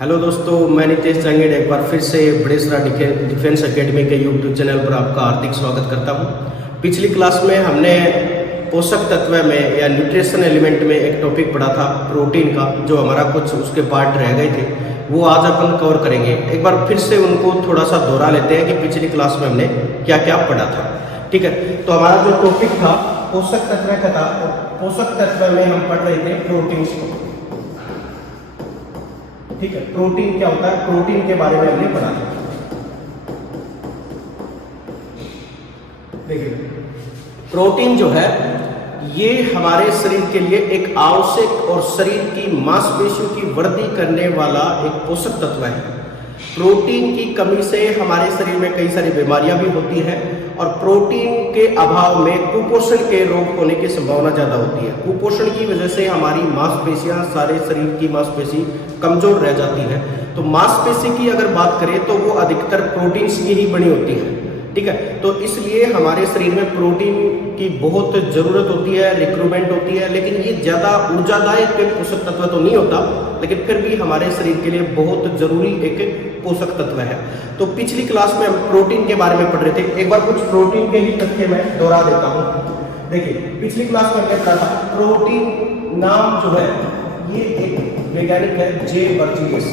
Hello दोस्तों, मैं नितेश जांगेड़ एक बार फिर से बड़ेसरा डिफेंस एकेडमी के यूट्यूब चैनल पर आपका हार्दिक स्वागत करता हूं। पिछली क्लास में हमने पोषक तत्व में या न्यूट्रिशन एलिमेंट में एक टॉपिक पढ़ा था प्रोटीन का, जो हमारा कुछ उसके पार्ट रह गए थे, वो आज अपन कवर करेंगे। एक बार फिर से उनको थोड़ा सा दोहरा लेते हैं कि पिछली क्लास में हमने क्या क्या पढ़ा था। ठीक है, तो हमारा जो टॉपिक था पोषक तत्व का था, पोषक तत्व में हम पढ़ रहे थे प्रोटीन को। ठीक है, प्रोटीन क्या होता है, प्रोटीन के बारे में हमने पढ़ा था। देखिए, प्रोटीन जो है ये हमारे शरीर के लिए एक आवश्यक और शरीर की मांसपेशियों की वृद्धि करने वाला एक पोषक तत्व है। प्रोटीन की कमी से हमारे शरीर में कई सारी बीमारियां भी होती हैं और प्रोटीन के अभाव में कुपोषण के रोग होने की संभावना ज़्यादा होती है। कुपोषण की वजह से हमारी मांसपेशियां, सारे शरीर की मांसपेशी कमजोर रह जाती है। तो मांसपेशी की अगर बात करें तो वो अधिकतर प्रोटीन से ही बनी होती है। ठीक है, तो इसलिए हमारे शरीर में प्रोटीन की बहुत ज़रूरत होती है, रिक्रूटमेंट होती है, लेकिन ये ज़्यादा ऊर्जादायक पोषक तत्व तो नहीं होता, लेकिन फिर भी हमारे शरीर के लिए बहुत ज़रूरी एक पोषक तत्व है। तो पिछली क्लास में हम प्रोटीन के बारे में पढ़ रहे थे। एक बार कुछ प्रोटीन के ही तथ्य मैं दोहरा देता हूँ। देखिए, पिछली क्लास में हमने पढ़ा था प्रोटीन नाम जो है ये एक वैज्ञानिक है जे बर्जीलियस।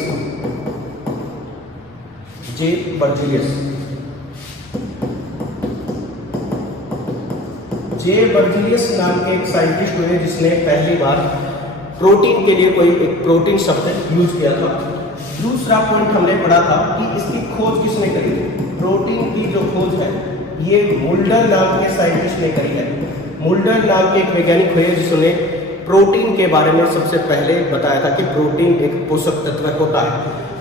जे बर्जीलियस नाम के एक साइंटिस्ट हुए जिसने पहली बार प्रोटीन के लिए कोई एक प्रोटीन शब्द यूज किया था। दूसरा पॉइंट हमने पढ़ा था कि इसकी खोज किसने करी थी। प्रोटीन की जो खोज है ये मुल्डर नाम के साइंटिस्ट ने करी है। मुल्डर नाम के एक वैज्ञानिक हुए जिसने प्रोटीन के बारे में सबसे पहले बताया था कि प्रोटीन एक पोषक तत्व होता है।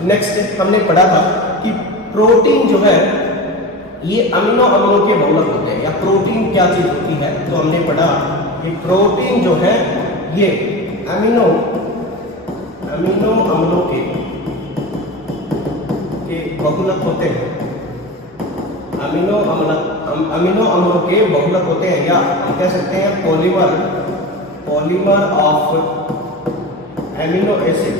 नेक्स्ट हमने पढ़ा था कि प्रोटीन जो है ये अमीनो अम्लों के बहुलक होते हैं, या प्रोटीन क्या चीज होती है। तो हमने पढ़ा कि प्रोटीन जो है ये अमीनो अम्लों के बहुलक होते हैं। अमीनो अम्लों के बहुलक होते हैं, या हम कह सकते हैं polymer of amino acid.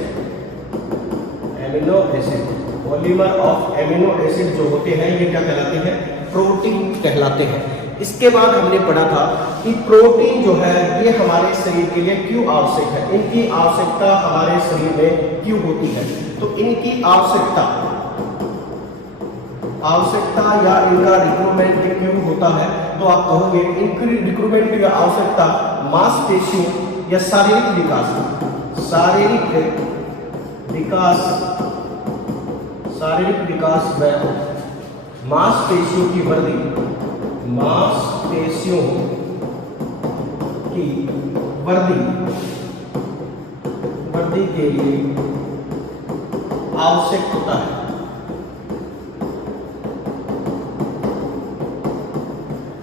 Polymer of amino acid जो होते हैं ये क्या कहलाते हैं, प्रोटीन कहलाते हैं। इसके बाद हमने पढ़ा था कि प्रोटीन जो है ये हमारे शरीर के लिए क्यों आवश्यक है, इनकी आवश्यकता हमारे शरीर में क्यों होती है। तो इनकी आवश्यकता या इनका रिक्रूटमेंट क्यों होता है, तो आप कहोगे इनकी रिक्रूटमेंट या आवश्यकता मांसपेशियों या शारीरिक विकास व मांसपेशियों की वृद्धि के लिए आवश्यक होता है।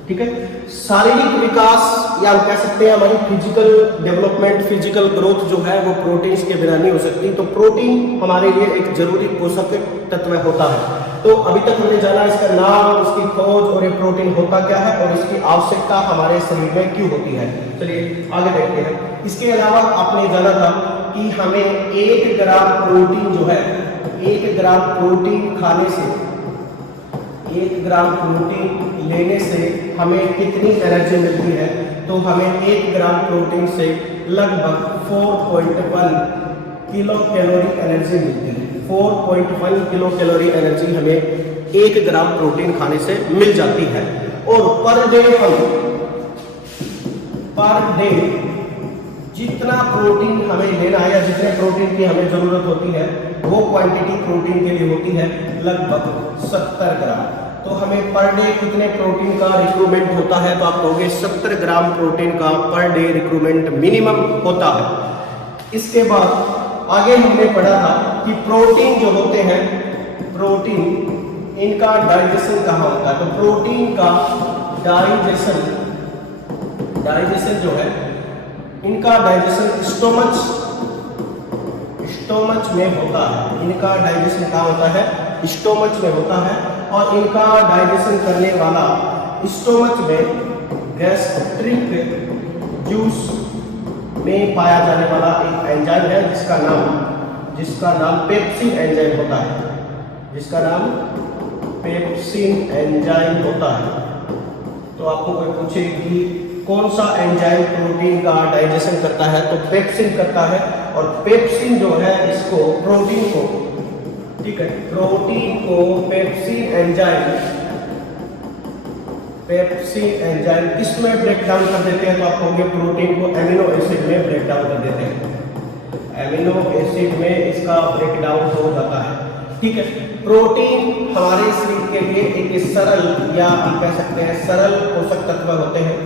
ठीक है, शारीरिक विकास या हम कह सकते हैं हमारी फिजिकल डेवलपमेंट, फिजिकल ग्रोथ जो है वो प्रोटीन के बिना नहीं हो सकती। तो प्रोटीन हमारे लिए एक जरूरी पोषक तत्व होता है। तो अभी तक हमने जाना इसका नाम, इसकी खोज और ये प्रोटीन होता क्या है और इसकी आवश्यकता हमारे शरीर में क्यों होती है। चलिए आगे देखते हैं। इसके अलावा आपने जाना था कि हमें 1 ग्राम प्रोटीन जो है, 1 ग्राम प्रोटीन खाने से, 1 ग्राम प्रोटीन लेने से हमें कितनी एनर्जी मिलती है। तो हमें 1 ग्राम प्रोटीन से लगभग 4.1 किलो कैलोरी एनर्जी मिलती है। 4.1 किलो कैलोरी एनर्जी हमें 1 ग्राम प्रोटीन खाने से मिल जाती है। और पर डे जितना प्रोटीन हमें लेना है या जितने प्रोटीन की हमें जरूरत होती है वो क्वांटिटी प्रोटीन के लिए होती है लगभग 70 ग्राम। तो हमें पर डे कितने प्रोटीन का रिक्रूटमेंट होता है, तो आप कहोगे 70 ग्राम प्रोटीन का पर डे रिक्रूटमेंट मिनिमम होता है। इसके बाद आगे हमने पढ़ा था कि प्रोटीन जो होते हैं, प्रोटीन इनका डाइजेशन कहाँ होता है। तो प्रोटीन का डाइजेशन जो है, इनका डाइजेशन स्टोमच में होता है। इनका डाइजेशन कहाँ होता है, स्टोमच में होता है। और इनका डाइजेशन करने वाला स्टोमच में गैस्ट्रिक जूस में पाया जाने वाला एक एंजाइम है जिसका नाम जिसका नाम पेप्सिन एंजाइम होता है, जिसका नाम पेप्सिन एंजाइम होता है। तो आपको कोई पूछे कि कौन सा एंजाइम प्रोटीन का डाइजेशन करता है, तो पेप्सिन करता है। और पेप्सिन जो है इसको प्रोटीन को, ठीक है, प्रोटीन को पेप्सिन एंजाइम किसमें ब्रेक डाउन कर देते हैं, तो आप कहोगे प्रोटीन को एमिनो एसिड में ब्रेक डाउन कर देते हैं, एमिनो एसिड में इसका ब्रेक डाउन हो जाता है, ठीक है। प्रोटीन हमारे शरीर के लिए एक सरल, या हम कह सकते हैं सरल पोषक तत्व होते हैं,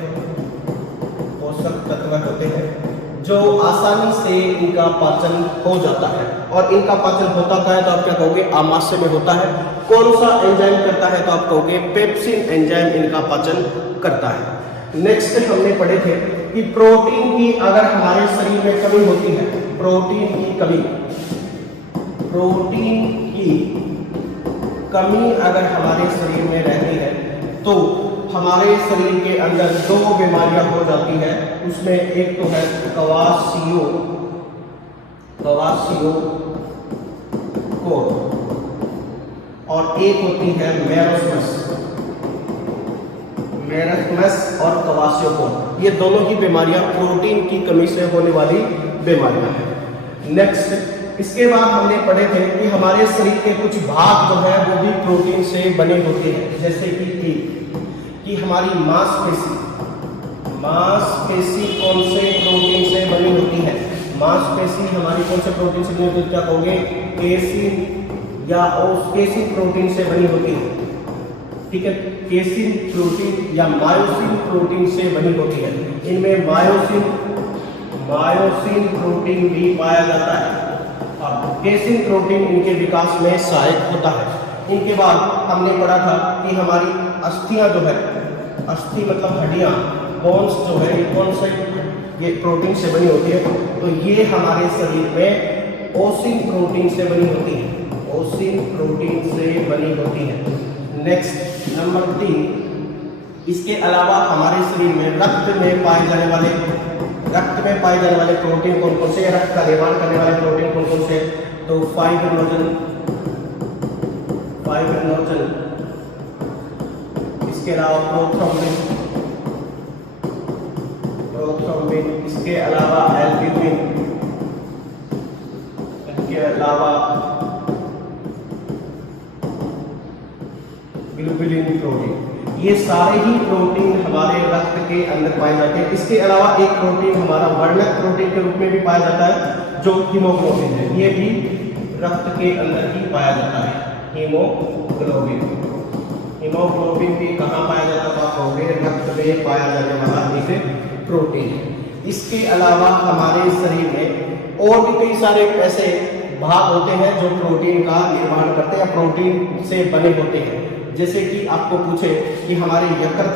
जो आसानी से इनका पाचन हो जाता है। और इनका पाचन होता है तो आप क्या कहोगे, आमाशय में होता है। कौन सा एंजाइम करता है, तो आप कहोगे पेप्सिन एंजाइम इनका पाचन करता है। नेक्स्ट हमने पढ़े थे कि प्रोटीन की अगर हमारे शरीर में कमी होती है, प्रोटीन की कमी अगर हमारे शरीर में रहती है तो हमारे शरीर के अंदर दो बीमारियां हो जाती है। उसमें एक तो है कवासियो और एक होती है मेरस्मस और कवासियोकोर। ये दोनों ही बीमारियां प्रोटीन की कमी से होने वाली बीमारियां हैं। नेक्स्ट इसके बाद हमने पढ़े थे कि हमारे शरीर के कुछ भाग जो है वो भी प्रोटीन से बने होते हैं, जैसे कि हमारी मांसपेशी कौन से प्रोटीन से बनी होती है, मांसपेशी हमारी कौन से प्रोटीन से बनी होती है, क्या कहोगे केसिन या केसिन प्रोटीन से बनी होती है, ठीक है, केसिन प्रोटीन या मायोसिन प्रोटीन से बनी होती है। इनमें मायोसिन प्रोटीन भी पाया जाता है। केसिन प्रोटीन इनके विकास में सहायक होता है। इनके बाद हमने पढ़ा था कि हमारी अस्थियां जो है, अस्थि मतलब हड्डियां, बोन्स जो है ये कौन से ये प्रोटीन से बनी होती है, तो ये हमारे शरीर में ओसिन प्रोटीन से बनी होती है, ओसिन प्रोटीन से बनी होती है। नेक्स्ट नंबर 3, इसके अलावा हमारे शरीर में रक्त में पाए जाने वाले प्रोटीन कौन कौन से, रक्त का निर्माण करने वाले प्रोटीन कौन कौन से, तो फाइब्रिनोजन, इसके अलावा प्रोथ्रोम्बिन, इसके अलावा एल्ब्यूमिन, इसके अलावा ग्लोबुलिन प्रोटीन। ये सारे ही प्रोटीन हमारे रक्त के अंदर पाए जाते हैं। इसके अलावा एक प्रोटीन हमारा वर्णक प्रोटीन के रूप में भी पाया जाता है, जो हीमोग्लोबिन है। ये भी रक्त के अंदर ही पाया जाता है, हीमोग्लोबिन भी कहाँ पाया जाता है, तो रक्त में पाया जाने वाला एक प्रोटीन है। इसके अलावा हमारे शरीर में और भी कई सारे ऐसे भाग होते हैं जो प्रोटीन का निर्माण करते हैं, प्रोटीन से बने होते हैं। जैसे कि आपको पूछे कि हमारे यकृत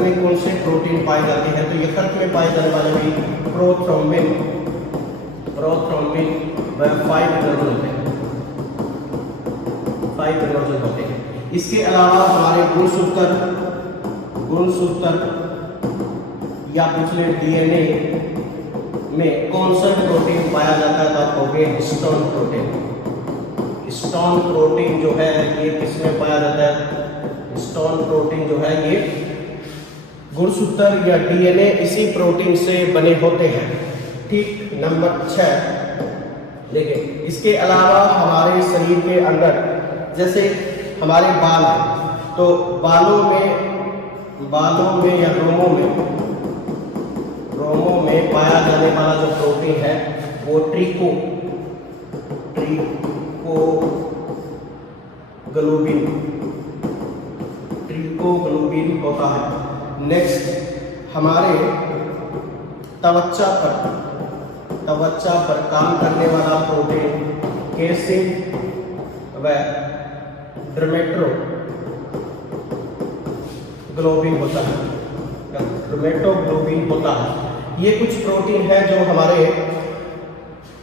में कौन से प्रोटीन पाए जाते हैं, तो यकृत में पाए जाने वाले भी प्रोथ्रोम्बिन व फाइब्रिनोजन होते हैं। इसके अलावा हमारे गुणसूत्र या पिछले डीएनए में कौन सा प्रोटीन पाया जाता है, तो आप कहोगे हिस्टोन प्रोटीन। हिस्टोन प्रोटीन जो है ये किसमें पाया जाता है, हिस्टोन प्रोटीन जो है ये गुणसूत्र या डीएनए इसी प्रोटीन से बने होते हैं, ठीक। नंबर 6 देखिए, इसके अलावा हमारे शरीर के अंदर जैसे हमारे बाल हैं, तो बालों में या रोमों में पाया जाने वाला जो प्रोटीन है वो ट्रिकोग्लोबिन होता है। नेक्स्ट हमारे त्वचा पर काम करने वाला प्रोटीन केसिन व डर्मेटोग्लोबिन होता है। ये कुछ प्रोटीन है जो हमारे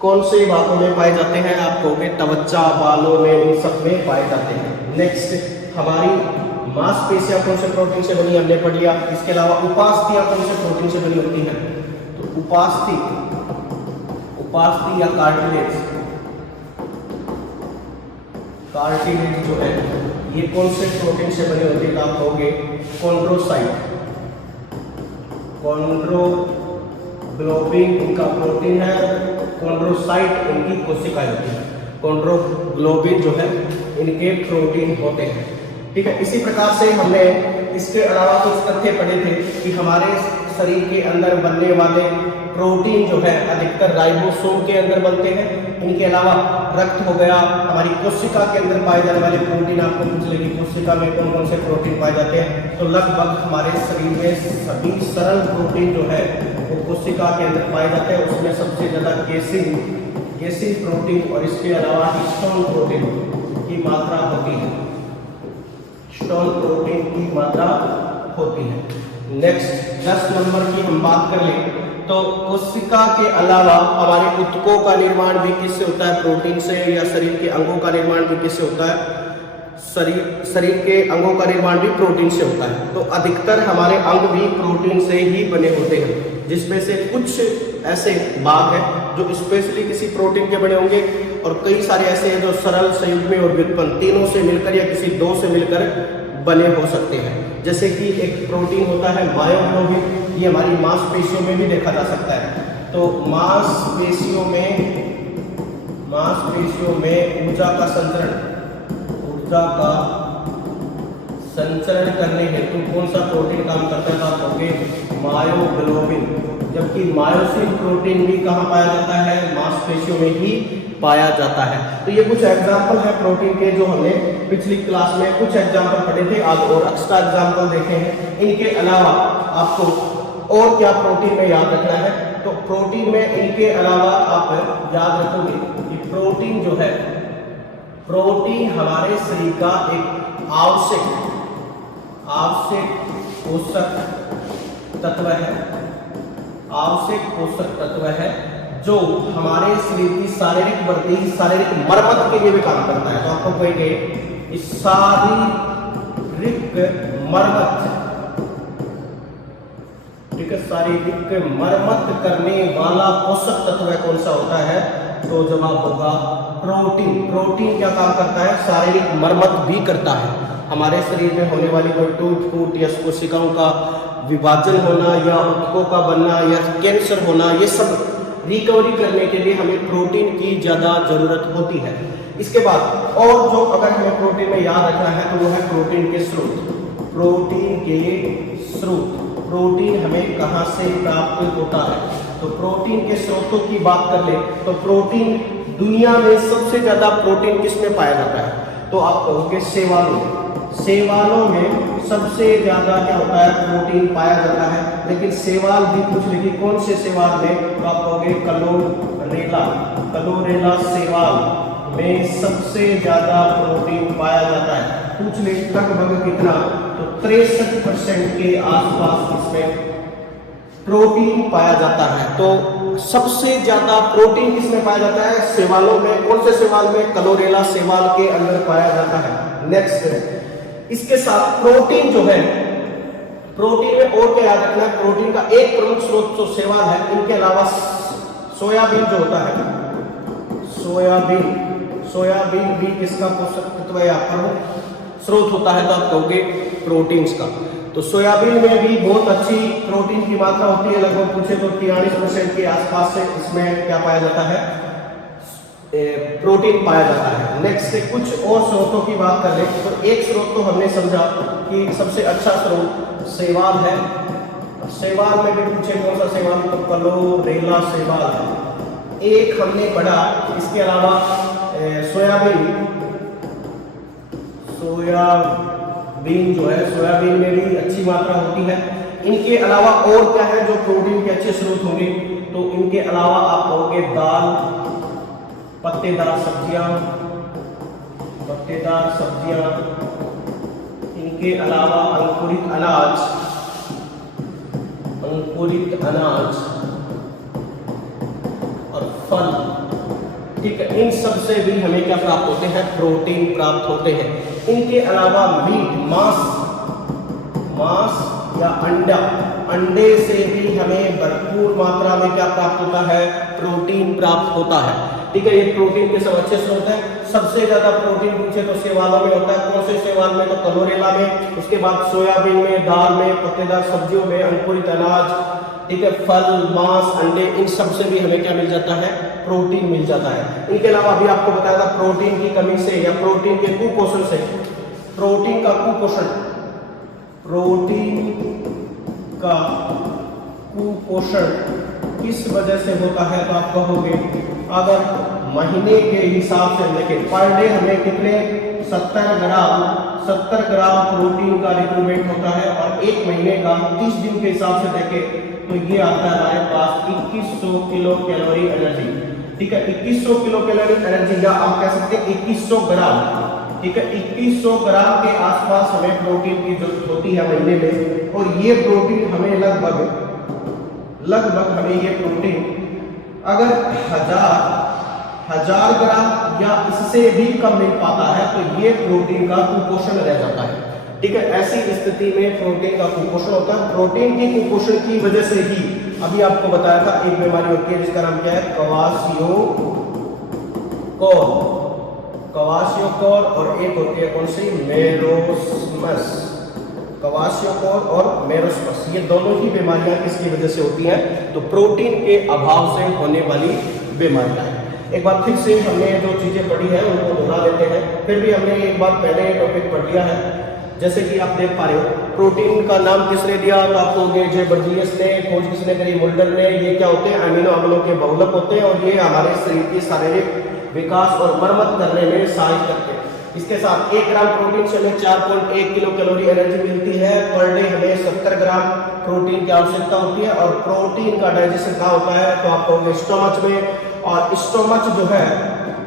कौन से भागों में पाए जाते हैं, आप कहोगे त्वचा, बालों में, इन सब में पाए जाते हैं। नेक्स्ट हमारी मांसपेशियां कौन से प्रोटीन से बनी हमने पढ़ लिया। इसके अलावा उपास्थियां कौन से प्रोटीन से बनी होती हैं, तो उपास्थि या कार्टिलेज कार्टिलेज जो है ये कौन से प्रोटीन से बनी होती है? तो आप कहोगे कॉन्ड्रोसाइट। कॉन्ड्रोग्लोबिन इनका प्रोटीन है, कॉन्ड्रोसाइट इनकी कोशिकाएं होती है। कॉन्ड्रोग्लोबिन जो है इनके प्रोटीन होते हैं। ठीक है, इसी प्रकार से हमने इसके अलावा कुछ तथ्य पढ़े थे कि हमारे शरीर के अंदर बनने वाले प्रोटीन जो है अधिकतर राइबोसोम के अंदर बनते हैं। इनके अलावा रक्त हो गया, हमारी कोशिका के अंदर पाए जाने वाले प्रोटीन, आपको पूछ लेगी कोशिका में कौन कौन से प्रोटीन पाए जाते हैं, तो लगभग हमारे शरीर में सभी सरल प्रोटीन जो है वो कोशिका के अंदर पाए जाते हैं। उसमें सबसे ज़्यादा केसिन प्रोटीन और इसके अलावा हिस्टोन प्रोटीन की मात्रा होती है। हिस्टोन प्रोटीन की मात्रा होती है। नेक्स्ट 10 नंबर की हम बात कर लें तो कोशिका के अलावा हमारे ऊतकों का निर्माण भी किससे होता है? प्रोटीन से। या शरीर के अंगों का निर्माण भी किससे होता है? शरीर के अंगों का निर्माण भी प्रोटीन से होता है। तो अधिकतर हमारे अंग भी प्रोटीन से ही बने होते हैं, जिसमें से कुछ ऐसे भाग हैं जो स्पेशली किसी प्रोटीन के बने होंगे और कई सारे ऐसे हैं जो सरल, संयुग्मी और व्युत्पन्न तीनों से मिलकर या किसी दो से मिलकर बने हो सकते हैं। जैसे कि एक प्रोटीन होता है मायोग्लोबिन, ये हमारी मांसपेशियों में भी देखा जा सकता है। तो मांसपेशियों में ऊर्जा का संचरण करने हेतु कौन सा प्रोटीन काम करता है? तो आप कहोगे मायोग्लोबिन। जबकि मायोसिन प्रोटीन भी कहाँ पाया जाता है? मांसपेशियों में ही पाया जाता है। तो ये कुछ एग्जाम्पल है प्रोटीन के जो हमने पिछली क्लास में कुछ एग्जाम्पल पढ़े थे, आज और एक्स्ट्रा एग्जाम्पल देखे हैं। इनके अलावा आपको और क्या प्रोटीन में याद रखना है? तो प्रोटीन में इनके अलावा आप याद रखोगे कि प्रोटीन जो है, प्रोटीन हमारे शरीर का एक आवश्यक पोषक तत्व है। आवश्यक पोषक तत्व है जो हमारे शरीर की शारीरिक वृद्धि, शारीरिक मरम्मत के लिए भी काम करता है। तो आपको कहेंगे शारीरिक मरम्मत, ठीक है, शारीरिक मरम्मत करने वाला पोषक तत्व कौन सा होता है? तो जवाब होगा प्रोटीन। प्रोटीन क्या काम करता है? शारीरिक मरम्मत भी करता है। हमारे शरीर में होने वाली कोई टूट फूट या कोशिकाओं का विभाजन होना या ऊतकों का बनना या कैंसर होना, ये सब रिकवरी करने के लिए हमें प्रोटीन की ज़्यादा जरूरत होती है। इसके बाद और जो अगर हमें प्रोटीन में याद रखना है तो वो है प्रोटीन के स्रोत। प्रोटीन के स्रोत, प्रोटीन हमें कहाँ से प्राप्त होता है? तो प्रोटीन के स्रोतों की बात कर ले तो प्रोटीन दुनिया में सबसे ज़्यादा प्रोटीन किस में पाया जाता है? तो आप कहोगे शैवालों। शैवालों में सबसे ज़्यादा क्या होता है? प्रोटीन पाया जाता है। लेकिन शैवाल भी पूछ लेगी कौन से शैवाल में? तो आप कहोगे क्लोरेला शैवाल में सबसे ज़्यादा प्रोटीन पाया जाता है। पूछ ले लगभग कितना? तो 63% के आसपास इसमें प्रोटीन पाया जाता है। तो सबसे ज्यादा प्रोटीन किसमें पाया जाता है? शैवालों में। कौन से शैवाल में? क्लोरेला शैवाल के अंदर पाया जाता है। नेक्स्ट, इसके साथ प्रोटीन जो है, प्रोटीन में और क्या याद रखना है? प्रोटीन का एक प्रमुख स्रोत जो शैवाल है, इनके अलावा सोयाबीन जो होता है, सोयाबीन भी किसका पोषक तत्व या प्रमुख स्रोत होता है? तो आप कहोगे प्रोटीन्स का। तो सोयाबीन में भी बहुत अच्छी प्रोटीन की मात्रा होती है। लगभग पूछे तो 43% के आसपास से इसमें क्या पाया जाता है? प्रोटीन पाया जाता है। नेक्स्ट कुछ और स्रोतों की बात कर ले तो एक स्रोत तो हमने समझा कि सबसे अच्छा स्रोत शैवाल है। शैवाल में भी पूछे कौन सा शैवाल? तो क्लोरेला शैवाल है। एक हमने पढ़ा, इसके अलावा सोयाबीन जो है, सोयाबीन में भी अच्छी मात्रा होती है। इनके अलावा और क्या है जो प्रोटीन के अच्छे स्रोत होंगे? तो इनके अलावा आप कहोगे दाल, पत्तेदार सब्जियां, इनके अलावा अंकुरित अनाज और फल, ठीक है, इन सब से भी हमें क्या प्राप्त होते हैं? प्रोटीन प्राप्त होते हैं। इनके अलावा मीट, मांस या अंडा, अंडे से भी हमें भरपूर मात्रा में क्या प्राप्त होता है, प्रोटीन प्राप्त होता है। ठीक है, ये प्रोटीन के सब अच्छे स्रोत हैं। सबसे ज्यादा प्रोटीन पूछे तो शैवालों में होता है। कौन से शैवाल में, तो क्लोरेला में, उसके बाद सोयाबीन में, दाल में, पत्तेदार सब्जियों में, अंकुरित अनाज, ठीक है, फल, मांस, अंडे, इन सब से भी हमें क्या मिल जाता है, प्रोटीन मिल जाता है। इनके अलावा अभी आपको बताया था प्रोटीन की कमी से या प्रोटीन के कुपोषण से, प्रोटीन का कुपोषण, प्रोटीन का कुपोषण किस वजह से होता है, तो आप कहोगे अगर महीने के हिसाब से देखें, पर डे हमें कितने 70 ग्राम प्रोटीन का रिक्वायरमेंट होता है, और एक महीने का 30 दिन के हिसाब से देखें तो ये आता है हमारे पास 2100 किलो कैलोरी एनर्जी। ठीक है, 2100 किलो कैलोरी एनर्जी, या आप कह सकते हैं 2100 ग्राम। ठीक है, 2100 ग्राम के आसपास हमें प्रोटीन की जरूरत होती है महीने में, और ये प्रोटीन हमें लगभग हमें ये प्रोटीन अगर हजार ग्राम या इससे भी कम मिल पाता है तो ये प्रोटीन का कुपोषण रह जाता है। ठीक है, ऐसी स्थिति में प्रोटीन का कुपोषण होता है। प्रोटीन की कुपोषण की वजह से ही अभी आपको बताया था एक बीमारी होती है जिसका नाम क्या है, क्वाशियोकोर, और एक होती है कौन सी, मेरोस्मस। क्वाशियोकोर और मेरोस्मस, ये दोनों ही बीमारियां किसकी वजह से होती हैं, तो प्रोटीन के अभाव से होने वाली बीमारियां हैं। एक बार फिर से हमने जो चीजें पढ़ी है उनको दोहरा लेते हैं, फिर भी हमने एक बार पहले टॉपिक पढ़ लिया है। जैसे कि आप देख पा रहे हो, प्रोटीन का नाम किसने दिया, तो आप कहोगे जे बर्जीलियस ने, खोज किसने करी, मुल्डर ने। ये क्या होते हैं, अमीनो अम्लों के बहुलक होते हैं, और ये हमारे शरीर की शारीरिक विकास और मरम्मत करने में सहायता करते हैं। इसके साथ 1 ग्राम प्रोटीन से हमें 4.1 किलो कैलोरी एनर्जी मिलती है। पर डे हमें 70 ग्राम प्रोटीन की आवश्यकता होती है, और प्रोटीन का डाइजेशन कहाँ होता है, तो आप कहोगे स्टोमच में, और स्टोमच जो है,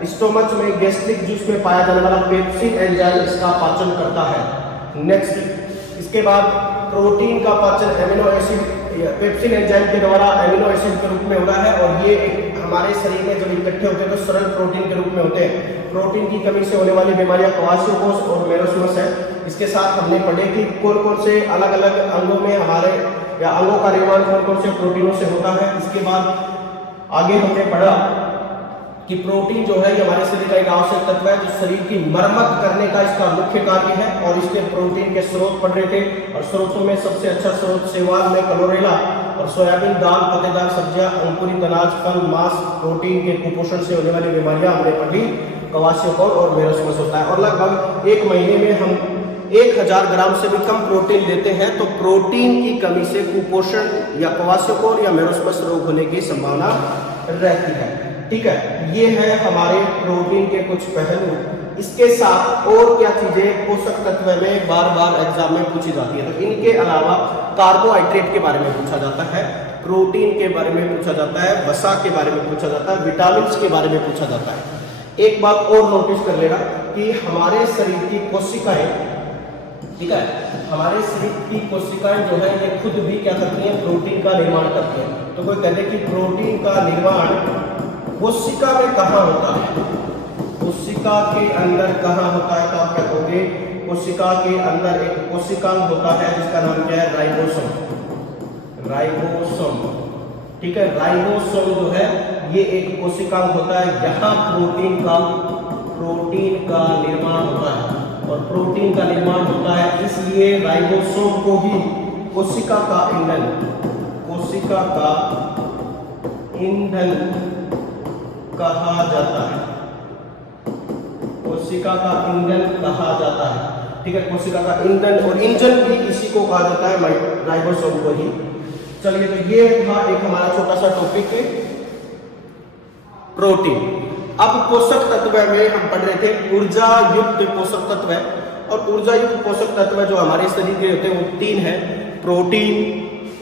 स्टोमच में गैस्ट्रिक जूस में पाया जाने वाला पेप्सिन एंजाइम इसका पाचन करता है। नेक्स्ट, इसके बाद प्रोटीन का पाचन एमिनो एसिड, पेप्सिन एंजाइम के द्वारा एमिनो एसिड के रूप में हो रहा है, और ये हमारे शरीर में जब इकट्ठे होते हैं तो सरल प्रोटीन के रूप में होते हैं। प्रोटीन की कमी से होने वाली बीमारियां क्वाशियोकोर और मेरोस्मस है। इसके साथ हमने पढ़े कि कौन कौन से अलग अलग अंगों में हमारे या अंगों का निर्माण कौन कौन से प्रोटीनों से होता है। इसके बाद आगे हमने पढ़ा कि प्रोटीन जो है ये हमारे शरीर का एक आवश्यक तत्व है, जो शरीर की मरम्मत करने का इसका मुख्य कार्य है, और इसके प्रोटीन के स्रोत पढ़ रहे थे, और स्रोतों में सबसे अच्छा स्रोत शैवाल में क्लोरेला, और सोयाबीन, दाल, पत्तेदार सब्जियां, अंकुरित अनाज, फल, मांस, प्रोटीन के कुपोषण से होने वाली बीमारियां हमने पढ़ी, क्वाशियोकोर और मेरोस्मस होता है। और लगभग एक महीने में हम 1000 ग्राम से भी कम प्रोटीन लेते हैं, तो प्रोटीन की कमी से कुपोषण या क्वाशियोकोर या मेरोस्मस रोग होने की संभावना रहती है। ठीक है, ये है हमारे प्रोटीन के कुछ पहलू। इसके साथ और क्या चीजें पोषक तत्व में बार बार एग्जाम में पूछी जाती है, तो इनके अलावा कार्बोहाइड्रेट के बारे में पूछा जाता है, प्रोटीन के बारे में पूछा जाता है, वसा के बारे में पूछा जाता है, विटामिन के बारे में पूछा जाता है। एक बात और नोटिस कर लेना कि हमारे शरीर की कोशिकाएं, ठीक है, हमारे शरीर की कोशिकाएं जो है ये खुद भी क्या करती हैं, प्रोटीन का निर्माण करती हैं। तो कोई कहते हैं कि प्रोटीन का निर्माण कोशिका में कहाँ होता है, कोशिका के अंदर कहाँ होता है, तो आप क्या कहोगे, कोशिका के अंदर एक कोशिकांग होता है जिसका नाम क्या है, राइबोसोम। राइबोसोम, ठीक है, राइबोसोम जो है ये एक कोशिकांग होता है, यहाँ प्रोटीन का निर्माण होता है, और प्रोटीन का निर्माण होता है, इसलिए राइबोसोम को ही कोशिका का ईंधन कहा जाता है, कोशिका का ईंधन कहा जाता है। ठीक है, कोशिका का ईंधन और इंजन भी इसी को कहा जाता है, राइबोसोम को ही। चलिए, तो ये था एक हमारा छोटा सा टॉपिक है प्रोटीन। अब पोषक तत्व में हम पढ़ रहे थे ऊर्जा युक्त पोषक तत्व, और ऊर्जा युक्त पोषक तत्व जो हमारे शरीर के होते हैं वो 3 है, प्रोटीन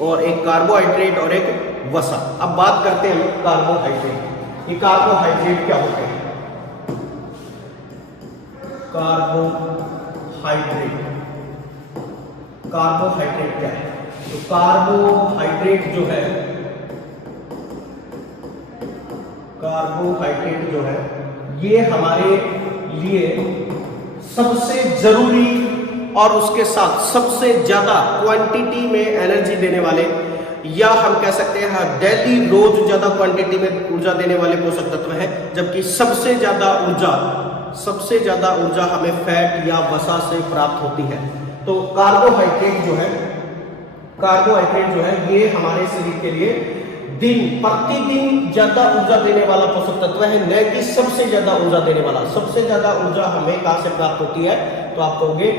और एक कार्बोहाइड्रेट और एक वसा। अब बात करते हैं कार्बोहाइड्रेट। ये कार्बोहाइड्रेट क्या होते हैं, कार्बोहाइड्रेट क्या है, तो कार्बोहाइड्रेट जो है ये हमारे लिए सबसे जरूरी और उसके साथ सबसे ज्यादा क्वांटिटी में एनर्जी देने वाले, या हम कह सकते हैं डेली रोज ज्यादा क्वांटिटी में ऊर्जा देने वाले पोषक तत्व है। जबकि सबसे ज्यादा ऊर्जा हमें फैट या वसा से प्राप्त होती है। तो कार्बोहाइड्रेट जो है ये हमारे शरीर के लिए प्रतिदिन ज्यादा ऊर्जा देने वाला पोषक तत्व है, न कि सबसे ज्यादा ऊर्जा देने वाला। सबसे ज्यादा ऊर्जा हमें कहां से प्राप्त होती है, तो आप कहोगे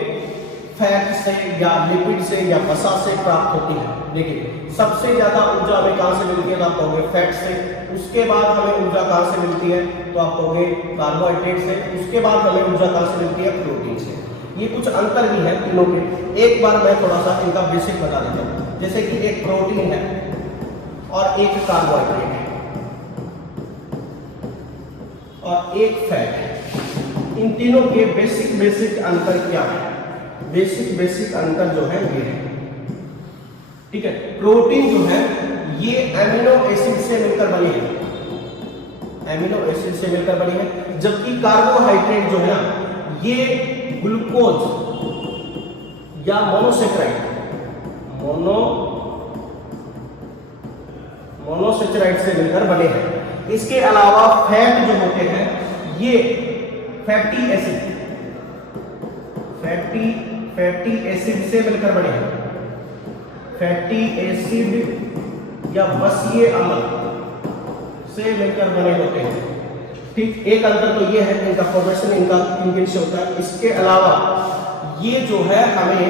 फैट से या लिपिड से या वसा से प्राप्त होती है। देखिए सबसे ज्यादा ऊर्जा हमें कहां से मिलती है, तो आप कहोगे फैट से। उसके बाद हमें ऊर्जा कहां से मिलती है, तो आप कहोगे कार्बोहाइड्रेट से। उसके बाद हमें ऊर्जा कहां से मिलती है, प्रोटीन से। ये कुछ अंतर भी है तीनों के। एक बार मैं थोड़ा सा इनका बेसिक बता देता हूँ। जैसे कि एक प्रोटीन है और एक कार्बोहाइड्रेट है और एक फैट है। इन तीनों के बेसिक अंतर क्या है? बेसिक अंतर जो है ये है, ठीक है। प्रोटीन जो है ये एमिनो एसिड से मिलकर बनी है, जबकि कार्बोहाइड्रेट जो है ना ये ग्लूकोज या मोनोसेचराइड से मिलकर बने हैं। इसके अलावा फैट जो होते हैं ये फैटी एसिड से मिलकर बने हैं। फैटी एसिड या वसीय अम्ल से मिलकर बने होते हैं, ठीक। एक अंतर तो ये है, इनका फॉर्मेशन इनका किन से होता है। इसके अलावा ये जो है हमें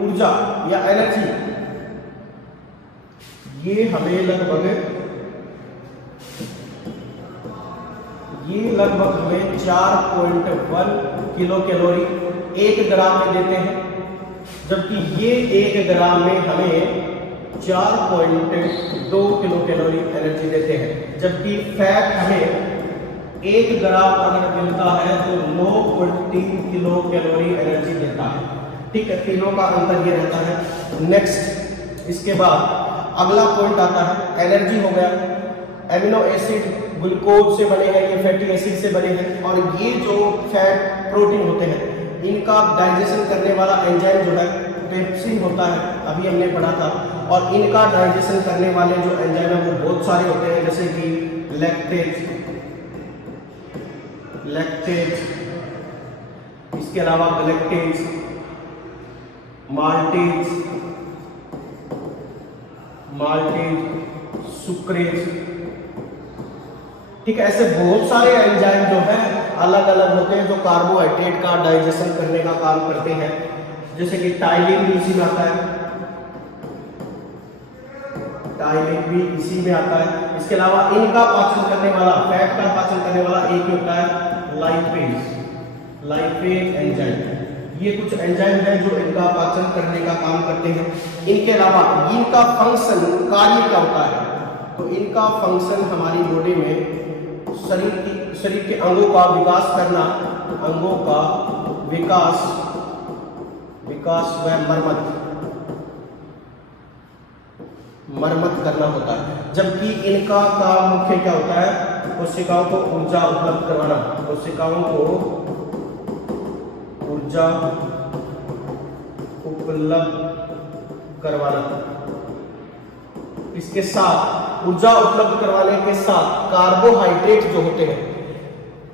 ऊर्जा या एनर्जी, ये हमें लगभग हमें 4.1 किलो कैलोरी 1 ग्राम में देते हैं, जबकि ये 1 ग्राम में हमें 4.2 किलो कैलोरी एनर्जी देते हैं। जबकि फैट हमें 1 ग्राम अगर मिलता है तो 9.3 किलो कैलोरी एनर्जी देता है, ठीक है। तीनों का अंतर ये रहता है। नेक्स्ट इसके बाद अगला पॉइंट आता है एनर्जी हो गया। एमिनो एसिड ग्लूकोज से बने हैं, ये फैटी एसिड से बने हैं, और ये जो फैट प्रोटीन होते हैं इनका डाइजेशन करने वाला एंजाइम जो है पेप्सिन होता है, अभी हमने पढ़ा था। और इनका डाइजेशन करने वाले जो एंजाइम है वो बहुत सारे होते हैं, जैसे कि लैक्टेज, इसके अलावा गलैक्टेज, माल्टेज, सुक्रेज, ठीक है। ऐसे बहुत सारे एंजाइम जो है अलग अलग होते हैं जो कार्बोहाइड्रेट का डाइजेशन करने का काम करते हैं। जैसे कि टाइलिन भी इसी में आता है, इसके अलावा इनका पाचन करने वाला, फैट का पाचन करने वाला एक ही होता है लाइपेज एंजाइम। ये कुछ एंजाइम है जो इनका पाचन करने का काम करते हैं। इनके अलावा इनका फंक्शन कार्य का होता है, तो इनका फंक्शन हमारी बॉडी में शरीर के अंगों का विकास करना, अंगों का विकास व मरम्मत करना होता है। जबकि इनका काम मुख्य क्या होता है, कोशिकाओं को ऊर्जा उपलब्ध करवाना, कोशिकाओं को ऊर्जा उपलब्ध करवाना। इसके साथ ऊर्जा उपलब्ध करवाने के साथ कार्बोहाइड्रेट जो होते हैं,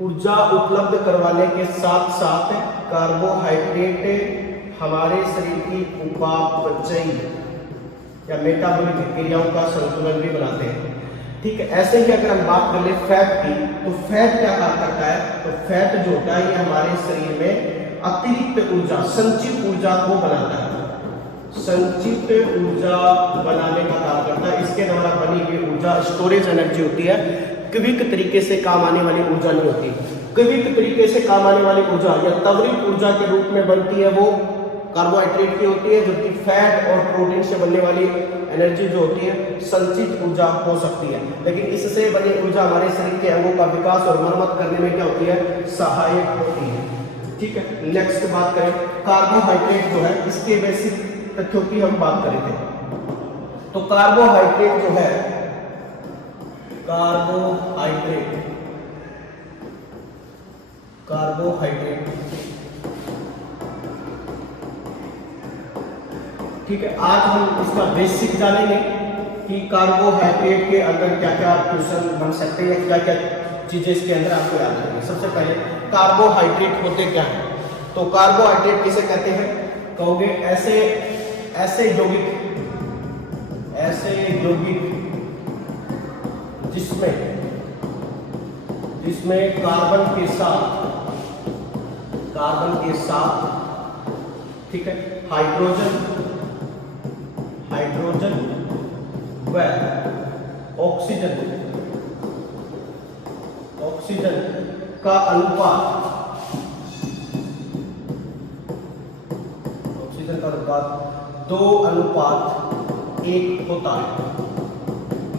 ऊर्जा उपलब्ध करवाने के साथ साथ कार्बोहाइड्रेट हमारे शरीर की उपापचयी या मेटाबॉलिक क्रियाओं का संतुलन भी बनाते हैं, ठीक है। ऐसे ही अगर हम बात कर ले फैट की, तो फैट क्या काम करता है, तो फैट जो होता है ये हमारे शरीर में अतिरिक्त ऊर्जा, संचित ऊर्जा को बनाता है, संचित ऊर्जा बनाने का काम करता है। इसके द्वारा बनी हुई ऊर्जा स्टोरेज एनर्जी होती है, क्विक तरीके से काम आने वाली ऊर्जा नहीं होती। क्विक तरीके से काम आने वाली ऊर्जा या त्वरित ऊर्जा के रूप में बनती है वो कार्बोहाइड्रेट की होती है, जबकि फैट और प्रोटीन से बनने वाली एनर्जी जो होती है संचित ऊर्जा हो सकती है। लेकिन इससे बनी ऊर्जा हमारे शरीर के अंगों का विकास और मरम्मत करने में क्या होती है, सहायक होती है, ठीक है। नेक्स्ट बात करें कार्बोहाइड्रेट जो है, इसके बेसिक तथ्यों की हम बात करें थे। तो कार्बोहाइड्रेट जो है, कार्बोहाइड्रेट ठीक है, आज हम इसका बेसिक जानेंगे कि कार्बोहाइड्रेट के अंदर क्या क्या क्वेश्चन बन सकते हैं, क्या क्या चीजें इसके अंदर आपको याद रखेंगे। सबसे पहले कार्बोहाइड्रेट होते क्या हैं? तो कार्बोहाइड्रेट किसे कहते हैं? कहोगे ऐसे यौगिक जिसमें कार्बन के साथ ठीक है हाइड्रोजन व ऑक्सीजन का अनुपात 2:1 होता है।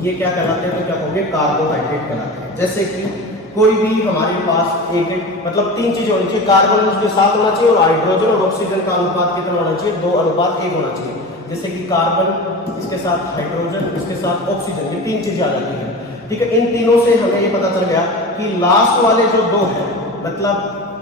ये क्या कहलाते हैं? तो क्या कहोगे? कार्बोहाइड्रेट कहलाते हैं। जैसे कि कोई भी हमारे पास एक मतलब 3 चीजें होनी चाहिए, कार्बन उसके साथ होना चाहिए और हाइड्रोजन और ऑक्सीजन का अनुपात कितना होना चाहिए? 2:1 होना चाहिए। जैसे कि कार्बन इसके साथ हाइड्रोजन इसके साथ ऑक्सीजन, ये 3 चीजें आ जाती हैं। ठीक है, इन तीनों से हमें ये पता चल गया कि लास्ट वाले जो 2 हैं, मतलब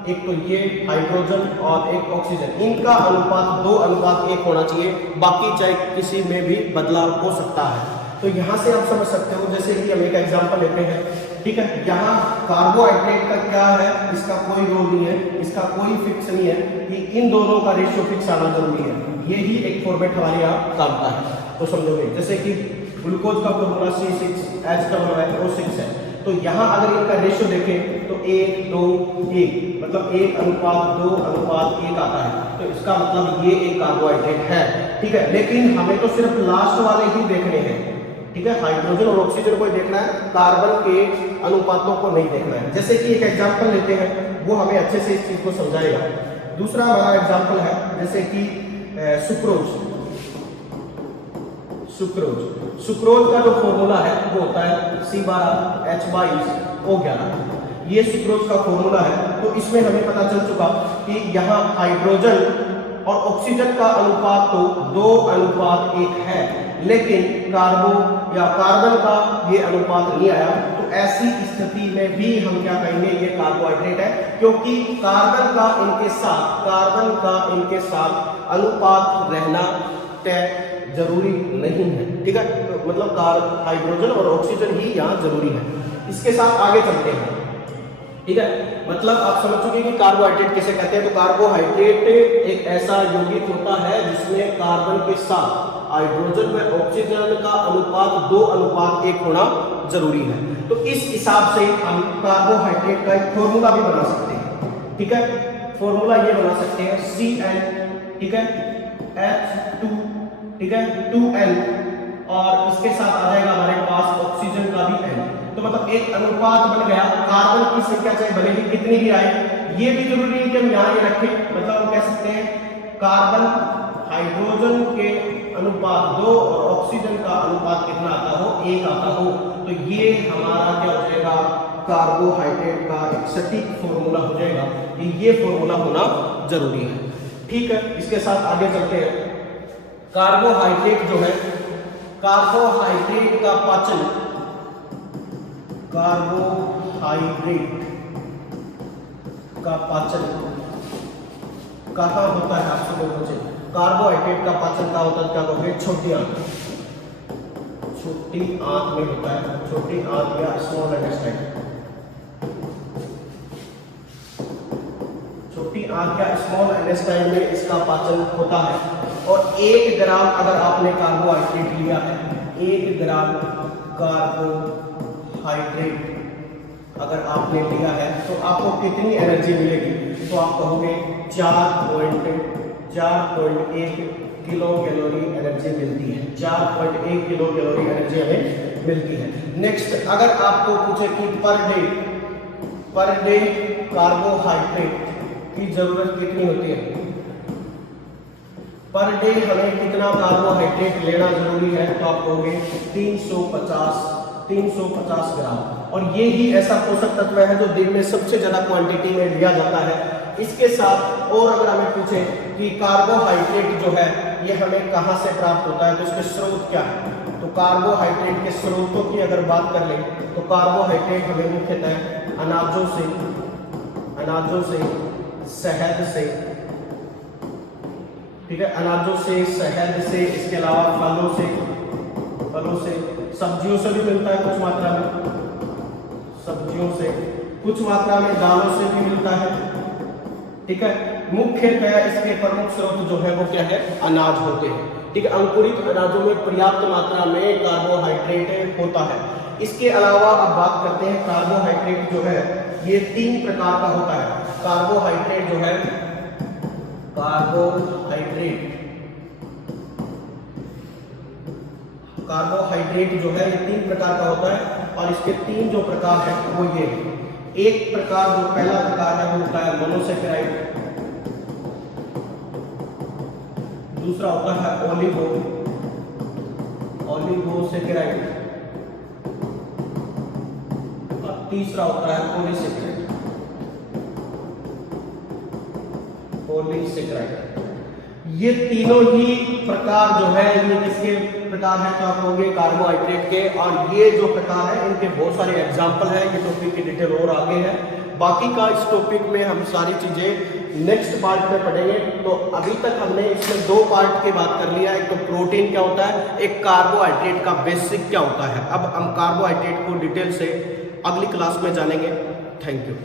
एक तो ये हाइड्रोजन और एक ऑक्सीजन, इनका अनुपात 2:1 होना चाहिए। बाकी चाहे किसी में भी बदलाव हो सकता है। तो यहाँ से आप समझ सकते हो, जैसे कि हम एक एग्जांपल लेते हैं। ठीक है, यहाँ कार्बोहाइड्रेट का क्या है? इसका कोई रोल नहीं है, इसका कोई फिक्स नहीं है कि इन दोनों का रेशियो फिक्स आना जरूरी है। ये ही एक फॉर्मेट हमारे यहाँ काम का है, तो समझोगे। जैसे कि ग्लूकोज का फॉर्मूला C6H का O6 है, तो यहाँ अगर इनका रेशियो देखें तो 1, 2, 1 मतलब 1:2:1 आता है। तो इसका मतलब ये एक कार्बोहाइड्रेट है। ठीक है, लेकिन हमें तो सिर्फ लास्ट वाले ही देखने हैं। ठीक है, हाइड्रोजन और ऑक्सीजन को ही देखना है, कार्बन के अनुपातों को नहीं देखना है। जैसे कि एक एग्जांपल लेते हैं, वो हमें अच्छे से इस चीज को समझाएगा। दूसरा हमारा एग्जांपल है जैसे कि सुक्रोज का जो फॉर्मूला है वो होता है C12H22O11। ये सुक्रोज का फॉर्मूला है। तो इसमें हमें पता चल चुका कि यहाँ हाइड्रोजन और ऑक्सीजन का अनुपात तो 2:1 है, लेकिन कार्बन का ये अनुपात नहीं आया। तो ऐसी स्थिति में भी हम क्या कहेंगे? ये कार्बोहाइड्रेट है, क्योंकि कार्बन का इनके साथ अनुपात रहना तय जरूरी नहीं है। ठीक है, तो मतलब हाइड्रोजन और ऑक्सीजन ही यहाँ जरूरी है। इसके साथ आगे चलते हैं। ठीक है, मतलब आप समझ चुके कि कार्बोहाइड्रेट किसे कहते हैं। तो कार्बोहाइड्रेट एक ऐसा यौगिक होता है जिसमें कार्बन के साथ हाइड्रोजन व ऑक्सीजन का अनुपात 2:1 होना जरूरी है। तो इस हिसाब से हम कार्बोहाइड्रेट का एक फॉर्मूला भी बना सकते हैं। ठीक है, फॉर्मूला ये बना सकते हैं Cn, ठीक है, H2, ठीक है, 2N, और इसके साथ आ जाएगा हमारे पास ऑक्सीजन का भी N। तो मतलब एक अनुपात बन गया। कार्बन की संख्या चाहे भले ही कितनी भी आए, ये भी जरूरी है कि हम यहाँ ये रखें। मतलब हम कह सकते हैं कार्बन हाइड्रोजन के अनुपात 2 और ऑक्सीजन का अनुपात कितना आता हो? 1 आता हो। तो ये हमारा क्या हो जाएगा? कार्बोहाइड्रेट का एक सटीक फॉर्मूला हो जाएगा कि ये फॉर्मूला होना जरूरी है। ठीक है, इसके साथ आगे चलते हैं। कार्बोहाइड्रेट जो है, कार्बोहाइड्रेट का पाचन कहाँ होता है? आपसे कोई पूछे कार्बोहाइड्रेट का पाचन कहाँ होता है? क्या कहोगे? छोटी आंत में होता है। छोटी आंत या स्मॉल इंटेस्टाइन। छोटी आंत या स्मॉल इंटेस्टाइन में इसका पाचन होता है। और 1 ग्राम अगर आपने कार्बोहाइड्रेट लिया है, 1 ग्राम कार्बोहाइड्रेट अगर आपने लिया है, तो आपको कितनी एनर्जी मिलेगी? तो आप कहोगे 4.1 किलो कैलोरी एनर्जी मिलती है। 4.1 किलो कैलोरी एनर्जी हमें मिलती है। नेक्स्ट, अगर आपको पूछे कि पर डे कार्बोहाइड्रेट की जरूरत कितनी होती है, पर डे हमें कितना कार्बोहाइड्रेट लेना जरूरी है, तो आप कहोगे 350 ग्राम। और ये ही ऐसा पोषक तत्व है जो दिन में सबसे ज्यादा क्वांटिटी में लिया जाता है। इसके साथ और अगर हमें पूछे कि कार्बोहाइड्रेट जो है ये हमें कहाँ से प्राप्त होता है, तो इसके स्रोत क्या है, तो कार्बोहाइड्रेट के स्रोतों की अगर बात कर लें तो कार्बोहाइड्रेट हमें मुख्यतः अनाजों से, शहद से, ठीक है, अनाजों से, शहद से, इसके अलावा फलों से, सब्जियों से भी मिलता है कुछ मात्रा में, सब्जियों से, कुछ मात्रा में दालों से भी मिलता है। ठीक है, मुख्यतः इसके प्रमुख स्रोत जो है वो क्या है, अनाज होते हैं। ठीक है, अंकुरित अनाजों में पर्याप्त मात्रा में कार्बोहाइड्रेट होता है। इसके अलावा अब बात करते हैं, कार्बोहाइड्रेट जो है ये 3 प्रकार का होता है। कार्बोहाइड्रेट जो है, कार्बोहाइड्रेट जो है ये 3 प्रकार का होता है और इसके 3 जो प्रकार है वो ये है। एक प्रकार जो पहला प्रकार है वो होता है मोनोसेकेराइड, दूसरा होता है ओलिगोसेकेराइड और तीसरा होता है पॉलीसेकेराइड। ये तीनों ही प्रकार जो है ये किसके प्रकार है, तो आप कहोगे कार्बोहाइड्रेट के। और ये जो प्रकार है इनके बहुत सारे एग्जाम्पल है, ये टॉपिक की डिटेल और आगे है। बाकी का इस टॉपिक में हम सारी चीजें नेक्स्ट पार्ट में पढ़ेंगे। तो अभी तक हमने इसमें 2 पार्ट की बात कर लिया, एक तो प्रोटीन क्या होता है, एक कार्बोहाइड्रेट का बेसिक क्या होता है। अब हम कार्बोहाइड्रेट को डिटेल से अगली क्लास में जानेंगे। Thank you.